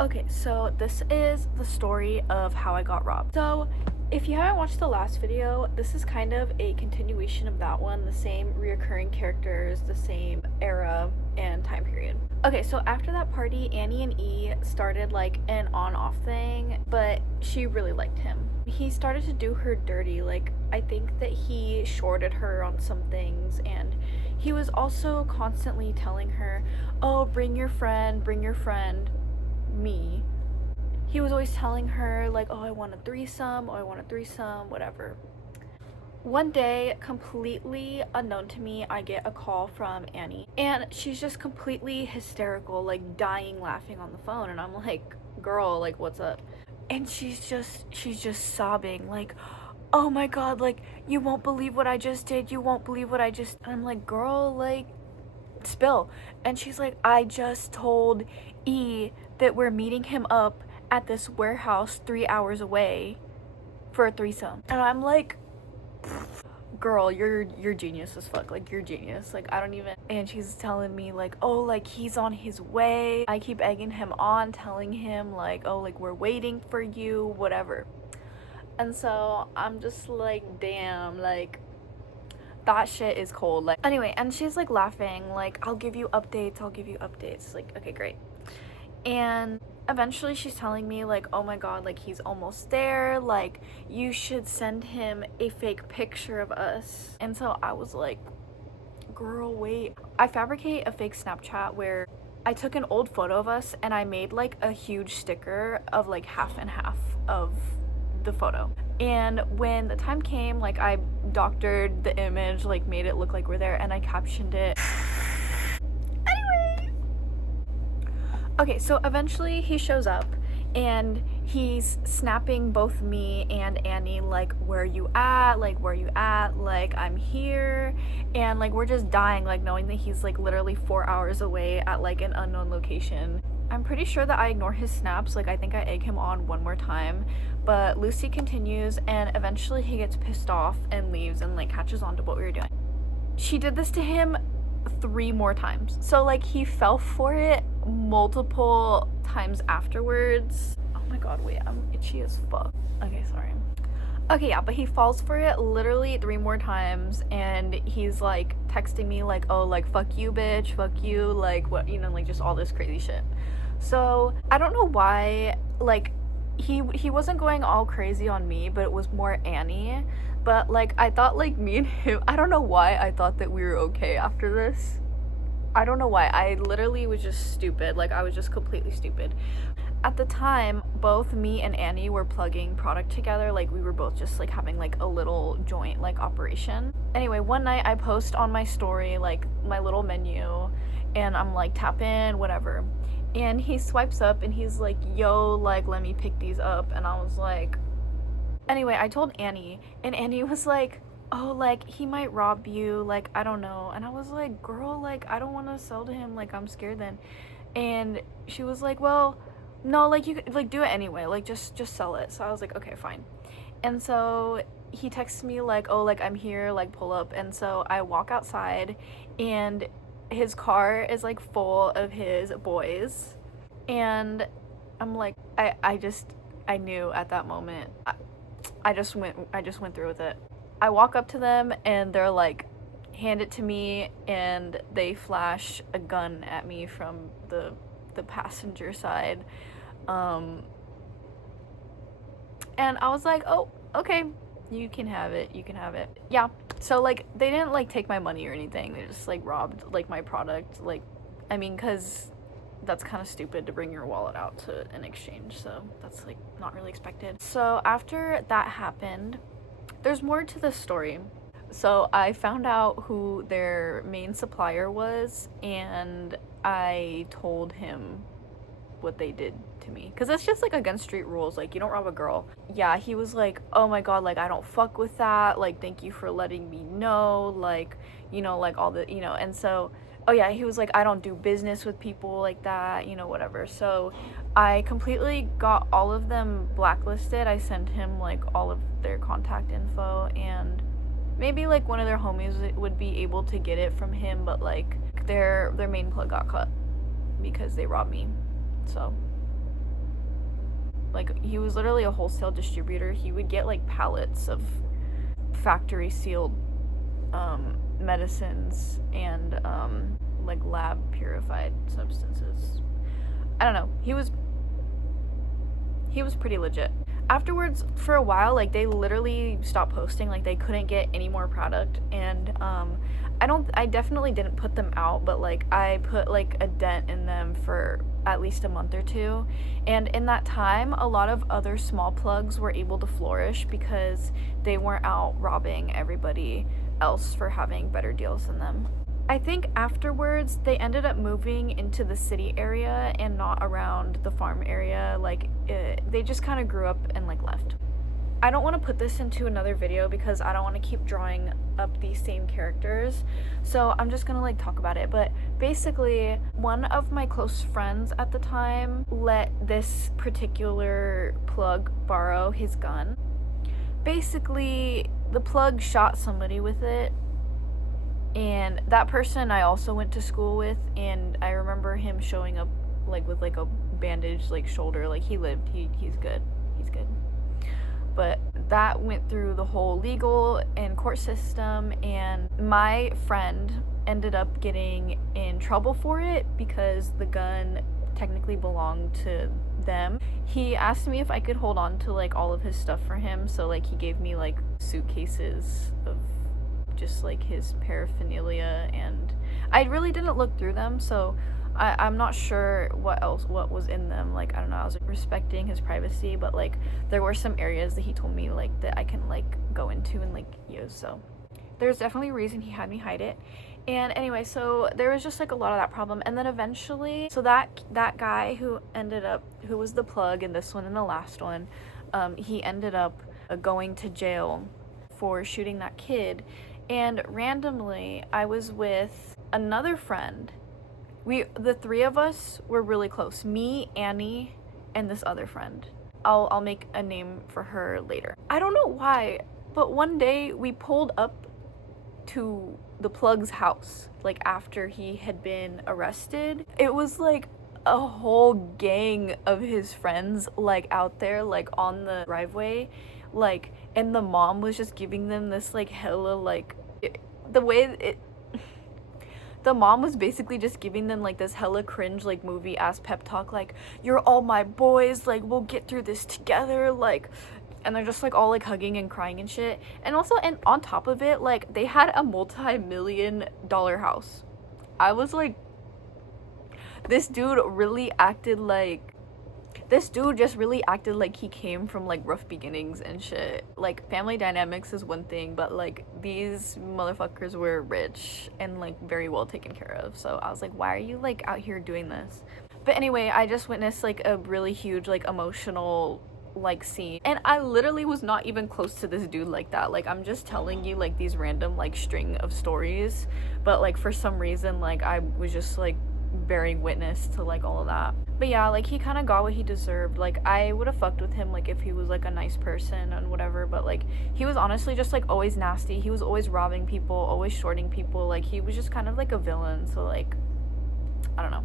Okay, so this is the story of how I got robbed. So, if you haven't watched the last video, this is kind of a continuation of that one, the same reoccurring characters, the same era and time period. Okay, so after that party, Annie and E started like an on-off thing, but she really liked him. He started to do her dirty, like I think that he shorted her on some things, and he was also constantly telling her, oh, bring your friend, me. He was always telling her like, oh, I want a threesome, whatever. One day, completely unknown to me, I get a call from Annie, and she's just completely hysterical, like dying laughing on the phone, and I'm like, girl, like, what's up? And she's just sobbing, like, oh my god, like, you won't believe what I just did, and I'm like, girl, like, spill. And she's like, I just told E that we're meeting him up at this warehouse 3 hours away for a threesome. And I'm like, girl, you're genius as fuck, like, you're genius, like, I don't even. And she's telling me like, oh, like, he's on his way. I keep egging him on, telling him like, oh, like, we're waiting for you, whatever. And so I'm just like, damn, like, that shit is cold. Like, anyway, and she's like laughing, like, I'll give you updates, like, okay, great. And eventually she's telling me like, oh my god, like, he's almost there, like, you should send him a fake picture of us. And so I was like, girl, wait. I fabricate a fake Snapchat where I took an old photo of us and I made like a huge sticker of like half and half of the photo. And when the time came, like, I doctored the image, like, made it look like we're there, and I captioned it. Anyway, okay, so eventually he shows up and he's snapping both me and Annie, like, where you at, like, I'm here. And like, we're just dying, like, knowing that he's like literally 4 hours away at like an unknown location. I'm pretty sure that I ignore his snaps, like, I think I egg him on one more time, but Lucy continues, and eventually he gets pissed off and leaves and like catches on to what we were doing. She did this to him 3 more times, so like he fell for it multiple times afterwards. Oh my god, wait, I'm itchy as fuck. Okay, sorry. Okay, yeah, but he falls for it literally 3 more times, and he's like texting me like, oh, like, fuck you, bitch, fuck you, like, what, you know, like, just all this crazy shit. So I don't know why, like, he wasn't going all crazy on me, but it was more Annie. But like, I thought like me and him, I don't know why I thought that we were okay after this. I don't know why. I literally was just stupid. Like, I was just completely stupid. At the time, both me and Annie were plugging product together. Like, we were both just like having like a little joint like operation. Anyway, one night I post on my story like my little menu, and I'm like, tap in, whatever. And he swipes up and he's like, yo, like, let me pick these up. And I was like, anyway, I told Annie, and Annie was like, oh, like, he might rob you, like, I don't know. And I was like, girl, like, I don't want to sell to him, like, I'm scared then. And she was like, well, no, like, you could, like, do it anyway, like, just sell it. So I was like, okay, fine. And so he texts me like, oh, like, I'm here, like, pull up. And so I walk outside, and his car is like full of his boys, and I'm like, I knew at that moment. I just went through with it. I walk up to them and they're like, hand it to me, and they flash a gun at me from the passenger side. And I was like, oh, okay, you can have it. Yeah. So like, they didn't like take my money or anything. They just like robbed like my product. Like, I mean, cause that's kind of stupid to bring your wallet out to an exchange. So that's like not really expected. So after that happened, there's more to this story. So I found out who their main supplier was, and I told him what they did to me, because it's just like against street rules, like, you don't rob a girl. Yeah, he was like, oh my god, like, I don't fuck with that, like, thank you for letting me know, like, you know, like, all the, you know. And so, oh yeah, he was like, I don't do business with people like that, you know, whatever. So I completely got all of them blacklisted. I sent him like all of their contact info, and maybe like one of their homies would be able to get it from him, but like their main plug got cut because they robbed me. So Like, he was literally a wholesale distributor. He would get like pallets of factory sealed medicines and like lab purified substances. I don't know. He was pretty legit. Afterwards, for a while, like, they literally stopped posting. Like, they couldn't get any more product, and I definitely didn't put them out, but like, I put like a dent in them for at least a month or two. And in that time, a lot of other small plugs were able to flourish because they weren't out robbing everybody else for having better deals than them. I think afterwards they ended up moving into the city area and not around the farm area. Like, they just kind of grew up and like left. I don't want to put this into another video because I don't want to keep drawing up these same characters, so I'm just gonna like talk about it. But basically, one of my close friends at the time let this particular plug borrow his gun. Basically, the plug shot somebody with it, and that person I also went to school with, and I remember him showing up like with like a bandaged like shoulder. Like, he lived, he's good. But that went through the whole legal and court system, and my friend ended up getting in trouble for it because the gun technically belonged to them. He asked me if I could hold on to like all of his stuff for him, so like he gave me like suitcases of just like his paraphernalia, and I really didn't look through them, so I'm not sure what was in them. Like, I don't know, I was respecting his privacy, but like there were some areas that he told me like that I can like go into and like use, so there's definitely a reason he had me hide it. And anyway, so there was just like a lot of that problem, and then eventually, so that guy who was the plug in this one and the last one, he ended up going to jail for shooting that kid. And randomly, I was with another friend. The three of us were really close. Me, Annie, and this other friend. I'll make a name for her later. I don't know why, but one day we pulled up to the plug's house, like after he had been arrested. It was like a whole gang of his friends like out there, like on the driveway, like, and the mom was just giving them this like hella like the mom was basically just giving them like this hella cringe like movie ass pep talk, like, you're all my boys, like, we'll get through this together, like, and they're just like all like hugging and crying and shit. And also, and on top of it, like, they had a multi-million-dollar house. I was like, this dude just really acted like he came from like rough beginnings and shit. Like, family dynamics is one thing, but like these motherfuckers were rich and like very well taken care of. So I was like, why are you like out here doing this? But anyway, I just witnessed like a really huge like emotional like scene, and I literally was not even close to this dude like that. Like, I'm just telling you like these random like string of stories, but like for some reason like I was just like bearing witness to like all of that. But yeah, like, he kind of got what he deserved. Like, I would have fucked with him like if he was like a nice person and whatever, but like he was honestly just like always nasty. He was always robbing people, always shorting people. Like, he was just kind of like a villain. So like, I don't know.